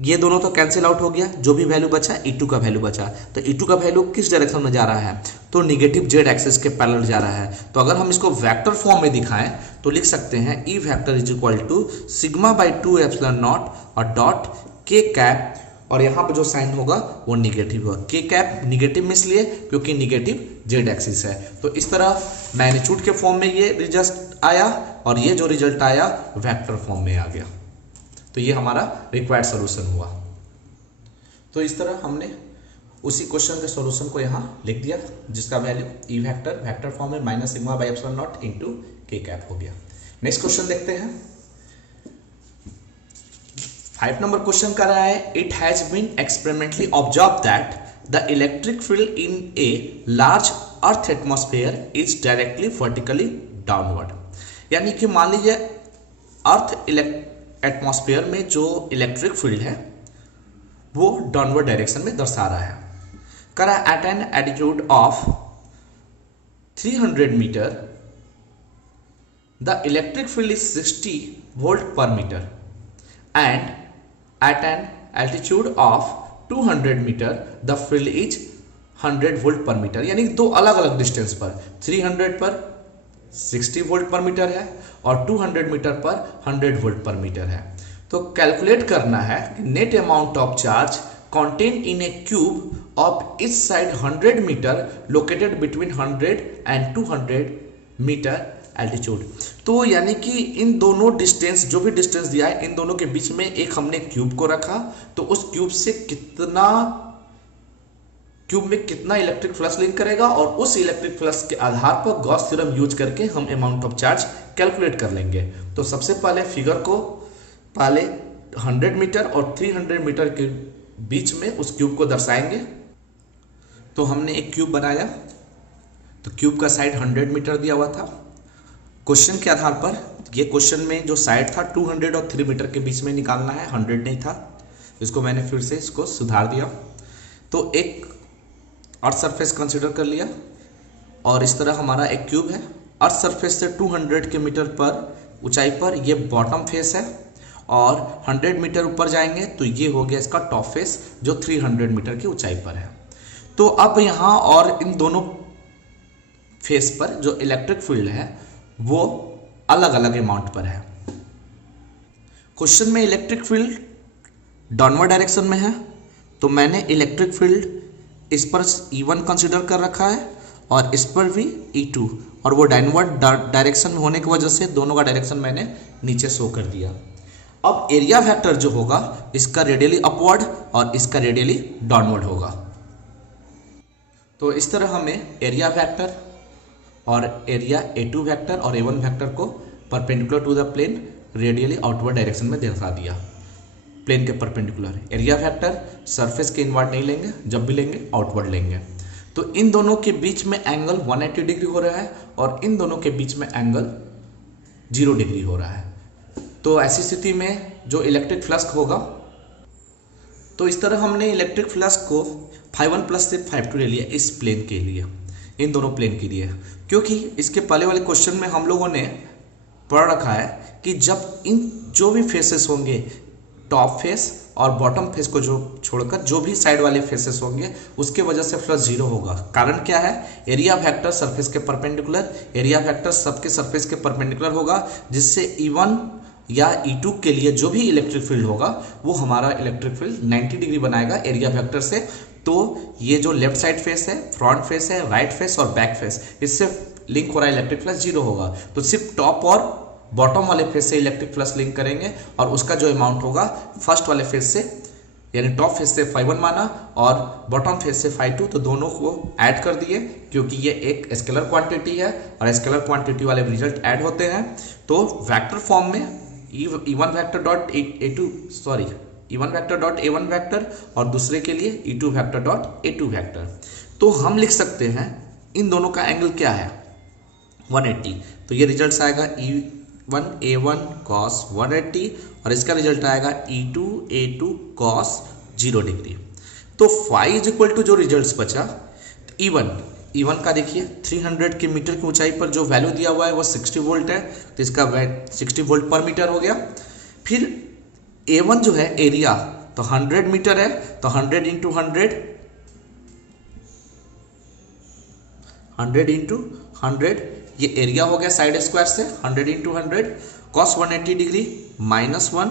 ये दोनों तो कैंसिल आउट हो गया, जो भी वैल्यू बचा E2 का वैल्यू बचा। तो E2 का वैल्यू किस डायरेक्शन में जा रहा है? तो निगेटिव जेड एक्सिस के पैरेलल जा रहा है। तो अगर हम इसको वेक्टर फॉर्म में दिखाएं तो लिख सकते हैं E vector is equal to sigma by 2 epsilon naught और डॉट के कैप, और यहाँ पर जो साइन होगा वो निगेटिव होगा। के कैप निगेटिव में इसलिए क्योंकि निगेटिव जेड एक्सिस है। तो इस तरह मैग्नीट्यूड के फॉर्म में ये रिजल्ट आया और ये जो रिजल्ट आया वेक्टर फॉर्म में आ गया। तो ये हमारा रिक्वायर्ड सॉल्यूशन हुआ। तो इस तरह हमने उसी क्वेश्चन के सॉल्यूशन को यहाँ लिख दिया, जिसका वैल्यू ई वेक्टर फॉर्म में minus sigma by epsilon not into के कैप हो गया। नेक्स्ट क्वेश्चन देखते हैं। 5 नंबर क्वेश्चन कर रहा है, it has been experimentally observe that the electric field in a large earth atmosphere is directly vertically downward. यानी कि मान लीजिए अर्थ एटमॉस्फेयर में जो इलेक्ट्रिक फील्ड है वो डाउनवर्ड डायरेक्शन में दर्शा रहा है। करा at an altitude of 300 metre the electric field is 60 volt पर metre and at an altitude of 200 metre the field is 100 volt पर मीटर। यानी दो अलग अलग डिस्टेंस पर 300 पर 60 वोल्ट पर मीटर है और 200 मीटर पर 100 वोल्ट पर मीटर है। तो कैलकुलेट करना है net amount of charge contained in a cube of each side 100 meter located between 100 and 200 metre altitude. तो यानी कि इन दोनों डिस्टेंस, जो भी डिस्टेंस दिया है, इन दोनों के बीच में एक हमने क्यूब को रखा, तो उस क्यूब से क्यूब में कितना इलेक्ट्रिक फ्लक्स लिंक करेगा और उस इलेक्ट्रिक फ्लक्स के आधार पर गॉस थ्योरम यूज करके हम अमाउंट ऑफ चार्ज कैलकुलेट कर लेंगे। तो सबसे पहले फिगर को 100 मीटर और 300 मीटर के बीच में उस क्यूब को दर्शाएंगे। तो हमने एक क्यूब बनाया, तो क्यूब का साइड 100 मीटर दिया हुआ था। क्वेश्चन के आधार पर ये क्वेश्चन में जो साइड था 200 और 3 मीटर के बीच में निकालना है, 100 नहीं था, इसको मैंने फिर से इसको सुधार दिया। तो एक अर्थ सरफेस कंसिडर कर लिया और इस तरह हमारा एक क्यूब है। अर्थ सरफेस से 200 के मीटर पर ऊंचाई पर ये बॉटम फेस है और 100 मीटर ऊपर जाएंगे तो ये हो गया इसका टॉप फेस जो 300 मीटर की ऊंचाई पर है। तो अब यहाँ और इन दोनों फेस पर जो इलेक्ट्रिक फील्ड है वो अलग अलग अमाउंट पर है। क्वेश्चन में इलेक्ट्रिक फील्ड डाउनवर्ड डायरेक्शन में है, तो मैंने इलेक्ट्रिक फील्ड इस पर E1 कंसिडर कर रखा है और इस पर भी E2, और वो डाउनवर्ड डायरेक्शन में होने की वजह से दोनों का डायरेक्शन मैंने नीचे शो कर दिया। अब एरिया वेक्टर जो होगा इसका रेडियली अपवर्ड और इसका रेडियली डाउनवर्ड होगा। तो इस तरह हमें एरिया वेक्टर और एरिया A2 वेक्टर और A1 वेक्टर को perpendicular to the plane radially outward direction में दिखा दिया। प्लेन के परपेंडिकुलर। एरिया वेक्टर सरफेस के इनवर्ड नहीं लेंगे, जब भी लेंगे आउटवर्ड लेंगे। तो इन दोनों के बीच में एंगल 180 डिग्री हो रहा है और इन दोनों के बीच में एंगल 0 डिग्री हो रहा है। तो ऐसी स्थिति में जो इलेक्ट्रिक फ्लक्स होगा, तो इस तरह हमने इलेक्ट्रिक फ्लक्स को φ1 प्लस से φ2 ले लिया इस प्लेन के लिए, इन दोनों प्लेन के लिए, क्योंकि इसके पहले वाले क्वेश्चन में हम लोगों ने पढ़ रखा है कि जब इन जो भी फेसेस होंगे, टॉप फेस और बॉटम फेस को जो छोड़कर जो भी साइड वाले फेसेस होंगे, उसके वजह से फ्लक्स 0 होगा। कारण क्या है? एरिया वेक्टर सरफेस के परपेंडिकुलर, एरिया वेक्टर सबके सरफेस के परपेंडिकुलर होगा, जिससे E1 या E2 के लिए जो भी इलेक्ट्रिक फील्ड होगा वो हमारा इलेक्ट्रिक फील्ड 90 डिग्री बनाएगा एरिया वेक्टर से। तो ये जो लेफ्ट साइड फेस है, फ्रंट फेस है, राइट फेस और बैक फेस, इससे लिंक हो रहा है इलेक्ट्रिक फ्लक्स 0 होगा। तो सिर्फ टॉप और बॉटम वाले फेस से इलेक्ट्रिक फ्लक्स लिंक करेंगे और उसका जो अमाउंट होगा फर्स्ट वाले फेस से, यानी टॉप फेस से φ1 माना और बॉटम फेस से φ2, तो दोनों को ऐड कर दिए क्योंकि ये एक स्केलर क्वांटिटी है और स्केलर क्वांटिटी वाले रिजल्ट ऐड होते हैं। तो वेक्टर फॉर्म में E1 vector dot A1 vector और दूसरे के लिए E2 vector dot A2 vector. तो हम लिख सकते हैं इन दोनों का एंगल क्या है? 180। तो ये रिजल्ट आएगा E1 A1 cos 180 और इसका रिजल्ट आएगा E2 A2 cos 0 डिग्री। तो phi इज इक्वल टू जो रिजल्ट बचा E1 का देखिए 300 के मीटर की ऊंचाई पर जो वैल्यू दिया हुआ है वो 60 वोल्ट है, तो इसका 60 वोल्ट पर मीटर हो गया। फिर A1 जो है एरिया, तो 100 मीटर है, तो 100 इंटू 100 ये एरिया हो गया साइड स्क्वायर से, 100 इंटू 100 cos 180 डिग्री -1।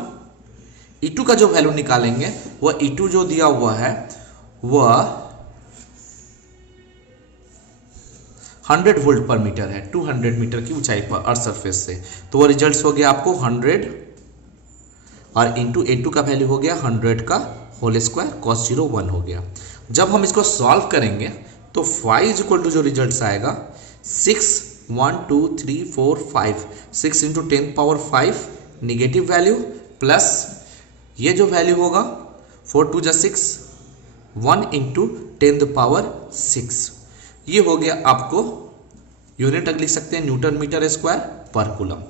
E2 का जो वैल्यू निकालेंगे वह E2 जो दिया हुआ है वह 100 वोल्ट पर मीटर है, 200 मीटर की ऊंचाई पर अर्थ सरफेस से। तो वो रिजल्ट्स हो गया आपको 100 और इंटू A2 का वैल्यू हो गया 100 का होल स्क्वायर cos 0 1 हो गया। जब हम इसको सॉल्व करेंगे तो phi इज इक्वल टू जो रिजल्ट्स आएगा 6 1 2 3 4 5 6 into 10 power 5 negative value plus ये जो वैल्यू होगा 4 2 जा 6 1 इंटू 10 पावर 6। ये हो गया आपको यूनिट लिख सकते हैं न्यूटन मीटर स्क्वायर पर कूलम।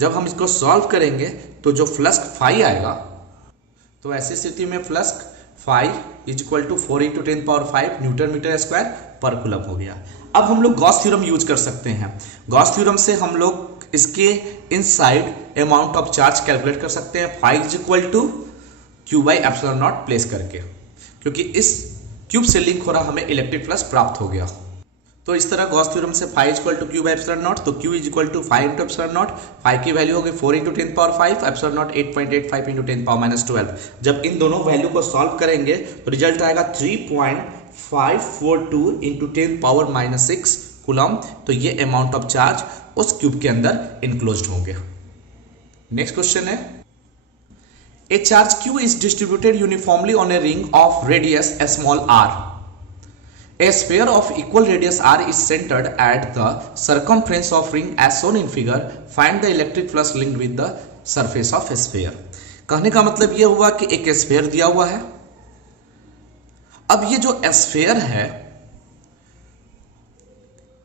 जब हम इसको सॉल्व करेंगे तो जो फ्लक्स phi आएगा, तो ऐसी स्थिति में flux phi is equal to 4 into 10 power 5 newton metre square पर कूलम हो गया। अब हम लोग गॉस थ्योरम यूज कर सकते हैं। गॉस थ्योरम से हम लोग इसके inside amount of charge calculate कर सकते हैं, phi is equal to Q by epsilon naught place करके, क्योंकि इस क्यूब से लिंक हो रहा हमें इलेक्ट्रिक फ्लक्स प्राप्त हो गया। तो इस तरह गॉस थ्योरम से phi equal to Q by epsilon naught, तो Q is equal to 5 into epsilon naught, phi की वैल्यू हो गई 4 into 10 power 5, epsilon naught 8.85 into 10 power -12। जब इन दोनों वैल्यू को सॉल्व करेंगे तो रिजल्ट आएगा 3.542 इंटू 10 पावर -6 कूलम। तो ये अमाउंट ऑफ चार्ज उस क्यूब के अंदर इनक्लोज्ड होंगे। नेक्स्ट क्वेश्चन है, ए charge Q is distributed uniformly on a ring of radius small r. A sphere of equal radius r is centered at the circumference of ring as shown in figure. Find the electric flux linked with the surface of a sphere. कहने का मतलब ये हुआ कि एक sphere दिया हुआ है। अब ये जो स्फीयर है,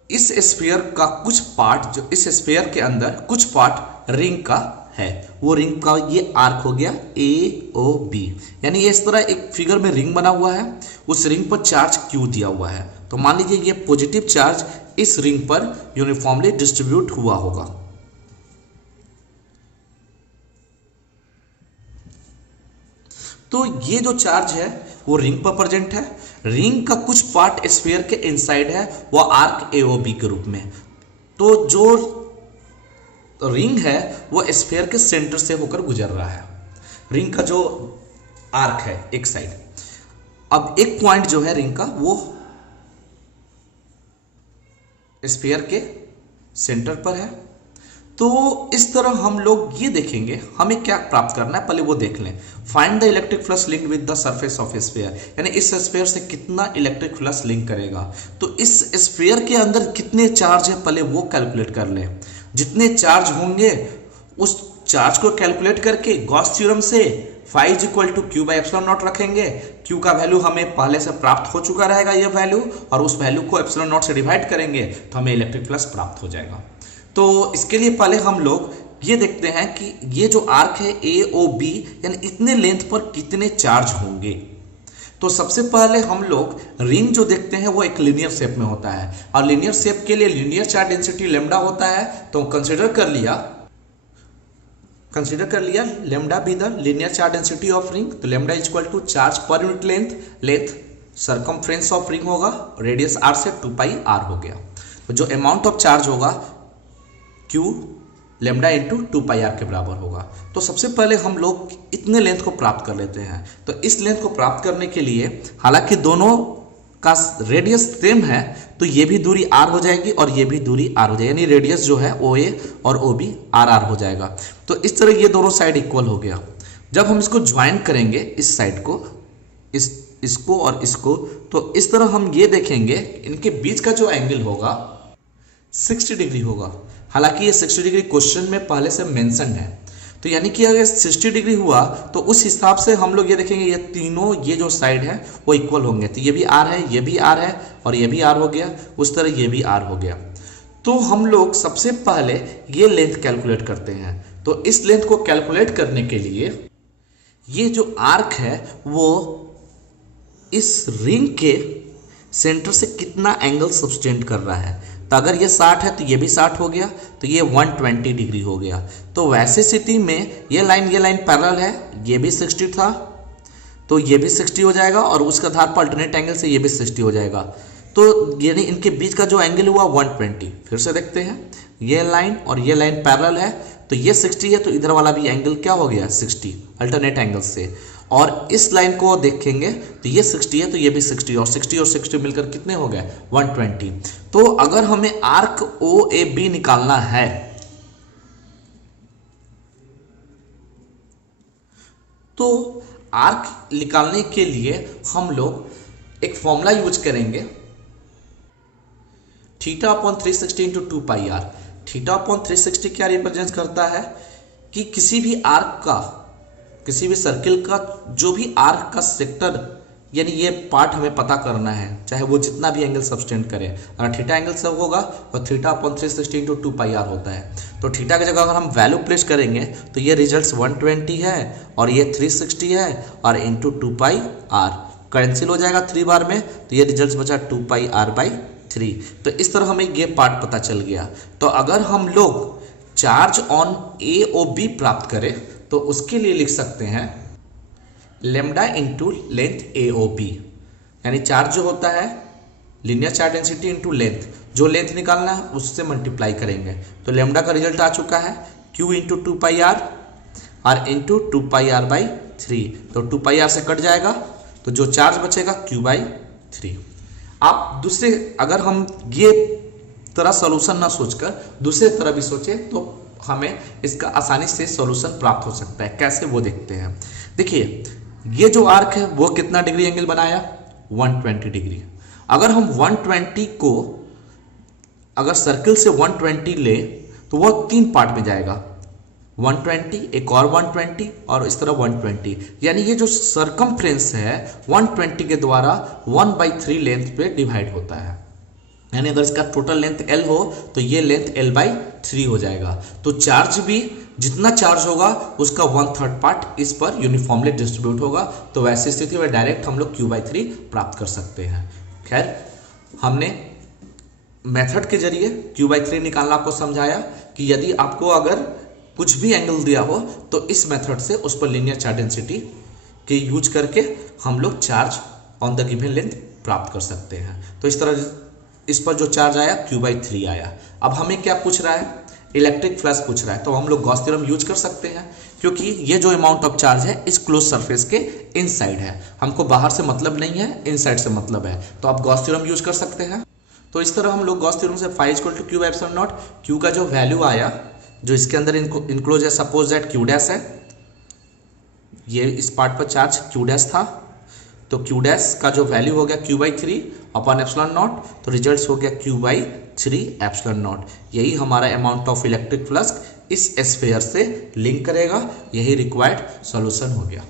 इस स्फीयर का कुछ पार्ट, जो इस स्फीयर के अंदर कुछ पार्ट रिंग का है, वो रिंग का ये आर्क हो गया AOB। यानी ये इस तरह एक फिगर में रिंग बना हुआ है, उस रिंग पर चार्ज Q दिया हुआ है। तो मान लीजिए ये पॉजिटिव चार्ज इस रिंग पर यूनिफॉर्मली डिस्ट्रीब्यूट हुआ होगा। तो ये जो चार्ज है वो रिंग पर प्रेजेंट है, रिंग का कुछ पार्ट स्फीयर के इनसाइड है, वो आर्क AOB के रूप में। तो जो रिंग है वो स्फीयर के सेंटर से होकर गुजर रहा है, रिंग का जो आर्क है एक साइड। अब एक पॉइंट जो है रिंग का वो स्फीयर के सेंटर पर है। तो इस तरह हम लोग ये देखेंगे हमें क्या प्राप्त करना है, पहले वो देख लें। Find the electric flux link with the surface of sphere, यानी इस स्फीयर से कितना इलेक्ट्रिक फ्लक्स लिंक करेगा। तो इस स्फीयर के अंदर कितने चार्ज है पहले वो कैलकुलेट कर लें। जितने चार्ज होंगे उस चार्ज को कैलकुलेट करके गॉस थ्योरम से phi is equal to Q by epsilon naught रखेंगे। क्यू का वैल्यू हमें पहले से प्राप्त हो चुका रहेगा ये वैल्यू, और उस वैल्यू को एप्सिलॉन नॉट से डिवाइड करेंगे तो हमें इलेक्ट्रिक फ्लक्स प्राप्त हो जाएगा। तो इसके लिए पहले हम लोग ये देखते हैं कि ये जो आर्क है ए ओ बी, यानी इतने लेंथ पर कितने चार्ज होंगे। तो सबसे पहले हम लोग रिंग जो देखते हैं वो एक लीनियर शेप में होता है, और लीनियर शेप के लिए लीनियर चार्ज डेंसिटी लेमडा होता है। तो कंसीडर कर लिया lambda be the linear charge density of ring. तो lambda is equal to charge per unit length circumference of ring होगा, रेडियस आर से 2 पाई आर हो गया। तो जो अमाउंट ऑफ चार्ज होगा q lambda into 2 pi r के बराबर होगा। तो सबसे पहले हम लोग इतने लेंथ को प्राप्त कर लेते हैं। तो इस लेंथ को प्राप्त करने के लिए, हालांकि दोनों का रेडियस सेम है, तो ये भी दूरी r हो जाएगी और ये भी दूरी r हो जाएगी, यानी रेडियस जो है OA और OB RR हो जाएगा। तो इस तरह ये दोनों साइड इक्वल हो गया। जब हम इसको ज्वाइन करेंगे इस साइड को, इसको और इसको, तो इस तरह हम ये देखेंगे इनके बीच का जो एंगल होगा 60 डिग्री होगा। हालांकि ये 60 डिग्री क्वेश्चन में पहले से मेंशन है, तो यानी कि अगर 60 डिग्री हुआ तो उस हिसाब से हम लोग ये देखेंगे ये तीनों ये जो साइड है वो इक्वल होंगे। तो ये भी आर है, ये भी आर है और ये भी आर हो गया, उस तरह ये भी आर हो गया। तो हम लोग सबसे पहले ये लेंथ कैलकुलेट करते हैं। तो इस लेंथ को कैलकुलेट करने के लिए ये जो आर्क है वो इस रिंग के सेंटर से कितना एंगल सब्सटेंड कर रहा है। तो अगर ये 60 है तो ये भी 60 हो गया, तो ये 120 डिग्री हो गया। तो वैसे स्थिति में ये लाइन पैरेलल है, ये भी 60 था तो ये भी 60 हो जाएगा, और उसके आधार पर अल्टरनेट एंगल से ये भी 60 हो जाएगा। तो यानी इनके बीच का जो एंगल हुआ 120। फिर से देखते हैं, ये लाइन और ये लाइन पैरेलल है, तो ये 60 है तो इधर वाला भी एंगल क्या हो गया 60 अल्टरनेट एंगल से। और इस लाइन को देखेंगे तो ये 60 है तो ये भी 60, और 60 और 60 मिलकर कितने हो गए 120। तो अगर हमें आर्क OAB निकालना है तो आर्क निकालने के लिए हम लोग एक फॉर्मूला यूज करेंगे, theta upon 360 into 2 pi r. Theta upon 360 क्या रिप्रेजेंट करता है कि किसी भी आर्क का, किसी भी सर्किल का जो भी आर्क का सेक्टर, यानी ये पार्ट हमें पता करना है, चाहे वो जितना भी एंगल सब्सटेंड करे। अगर थीटा एंगल सब होगा तो theta upon 360 into 2 pi r होता है। तो थीटा की जगह अगर हम वैल्यू प्लेस करेंगे तो ये रिजल्ट्स 120 है और ये 360 है और इंटू 2 पाई आर कैंसिल हो जाएगा 3 बार में, तो ये रिजल्ट्स बचा 2 पाई आर बाई 3। तो इस तरह हमें ये पार्ट पता चल गया। तो अगर हम लोग चार्ज ऑन AOB प्राप्त करें तो उसके लिए लिख सकते हैं लेमडा इंटू लेंथ AOB, यानी चार्ज जो होता है linear charge density into length, जो लेंथ निकालना है उससे मल्टीप्लाई करेंगे। तो लेमडा का रिजल्ट आ चुका है Q इंटू 2 पाई आर और इंटू 2 पाई आर बाई 3। तो 2 पाई आर से कट जाएगा तो जो चार्ज बचेगा Q बाई 3। आप दूसरे, अगर हम ये तरह सोल्यूशन ना सोचकर दूसरे तरह भी सोचे तो हमें इसका आसानी से सॉल्यूशन प्राप्त हो सकता है। कैसे वो देखते हैं। देखिए ये जो आर्क है वो कितना डिग्री एंगल बनाया 120 डिग्री। अगर हम 120 को अगर सर्किल से 120 ले तो वो 3 पार्ट में जाएगा, 120 एक और 120 और इस तरह 120, यानी ये जो सर्कमफ्रेंस है 120 के द्वारा 1/3 लेंथ पे डिवाइड होता है। यानी अगर इसका टोटल लेंथ L हो तो ये लेंथ L/3 हो जाएगा। तो चार्ज भी जितना चार्ज होगा उसका 1/3 पार्ट इस पर यूनिफॉर्मली डिस्ट्रीब्यूट होगा। तो वैसी स्थिति में डायरेक्ट हम लोग Q/3 प्राप्त कर सकते हैं। खैर, हमने मेथड के जरिए Q/3 निकालना आपको समझाया कि यदि आपको अगर कुछ भी एंगल दिया हो तो इस मेथड से उस पर लीनियर चार्ज डेंसिटी के यूज करके हम लोग charge on the given length प्राप्त कर सकते हैं। तो इस तरह इस पर जो चार्ज आया Q/3 आया। अब हमें क्या पूछ रहा है, इलेक्ट्रिक फ्लक्स पूछ रहा है, तो हम लोग गॉस थ्योरम यूज कर सकते हैं क्योंकि ये जो अमाउंट ऑफ चार्ज है इस क्लोज सरफेस के इनसाइड है, हमको बाहर से मतलब नहीं है, इनसाइड से मतलब है, तो आप गॉस थ्योरम यूज कर सकते हैं। तो इस तरह हम लोग गॉस थ्योरम से phi equal to Q by epsilon naught, Q का जो वैल्यू आया जो इसके अंदर इनक्लोज है, सपोज दैट क्यू डैश है, ये इस पार्ट पर चार्ज क्यू डैश था, तो क्यू डैश का जो वैल्यू हो गया Q/3 अपॉन एप्सिलॉन नॉट, तो रिजल्ट्स हो गया Q/3 एप्सिलॉन नॉट। यही हमारा अमाउंट ऑफ इलेक्ट्रिक फ्लक्स इस स्फीयर से लिंक करेगा, यही रिक्वायर्ड सॉल्यूशन हो गया।